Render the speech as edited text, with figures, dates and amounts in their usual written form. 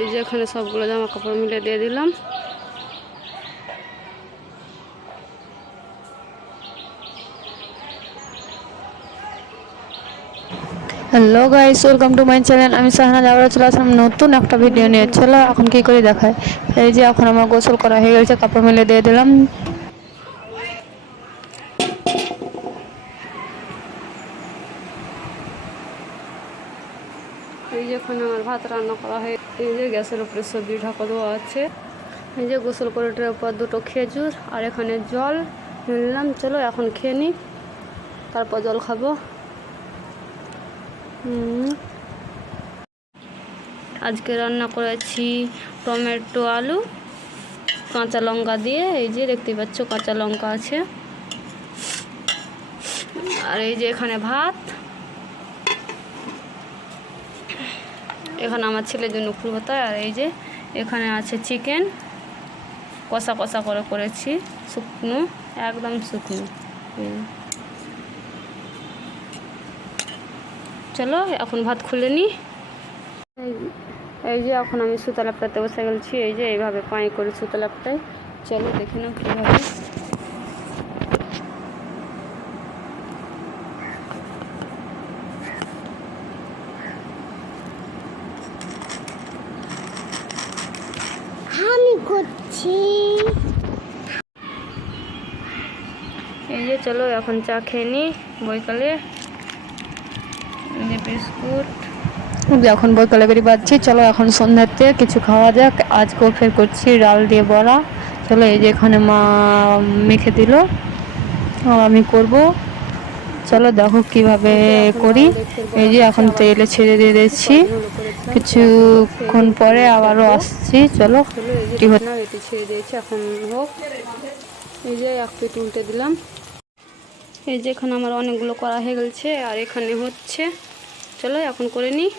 এই যে এখানে সবগুলো জামা কাপড় মিলে দিয়ে দিলাম। Hello guys, welcome to my channel. আমি শাহনাজ আবার চলে আসলাম নতুন একটা ভিডিও নিয়ে। চলো এখন কি করে দেখায়। এই যে এখন আমার গোসল করা হয়ে গেছে, কাপড় মেলে দিয়ে দিলাম। এই যে এখানে আমার ভাত রান্না করা হয়ে, এই যে গ্যাসের উপরে সবজি ঢাকা দেওয়া আছে। এই যে গোসল করাটার উপর দুটো খেজুর আর এখানে জল নিলাম। চলো এখন খেয়ে নিই, তারপর জল খাবো। আজকে রান্না করেছি টমেটো আলু কাঁচা লঙ্কা দিয়ে। এই যে দেখতে পাচ্ছ কাঁচা লঙ্কা আছে। আর এই যে এখানে ভাত, এখানে আমার ছেলের জন্য ফুল ভাতা। আর এই যে এখানে আছে চিকেন, কষা কষা করে করেছি, শুকনো, একদম শুকনো। চলো এখন ভাত খুলে নিই। এই যে এখন আমি সুতলাপটাতে বসে গেছি। এই যে এইভাবে পায়ে করে সুতলাপটায়। চলো দেখে নাও কীভাবে। আমি করছি। এই যে চলো এখন চা খেয়ে নিই বৈকালে। বিস্কুট এখন বৈকালে বেরিয়ে পাচ্ছি। চলো এখন সন্ধ্যাতে কিছু খাওয়া যাক। আজকেও ফের করছি ডাল দিয়ে বড়া। চলো এই যে এখানে মা মেখে দিল আর আমি করব। চলো দেখো কিভাবে এই যে এখন করি। ডাল দিয়ে ফের এই বড়া যে হচ্ছে, এখন আবার তেলে একটু ছেড়ে দিয়ে দিয়েছি, দিচ্ছি। কদিন হলো করেছিলাম। তো এখন হলো খেয়ে কিছুক্ষণ নিই, পরে তারপরে আবারও খেলবো। আসছি। চলো চলো এই যে কি দেখে হচ্ছে। নাও, এটি ছেড়ে দিয়েছি, এখন হোক। এই যে এক পিঠ উল্টে দিলাম। এই যে এখানে আমার অনেকগুলো করা হয়ে গেছে আর এখানে হচ্ছে। চলো এখন করে নিই।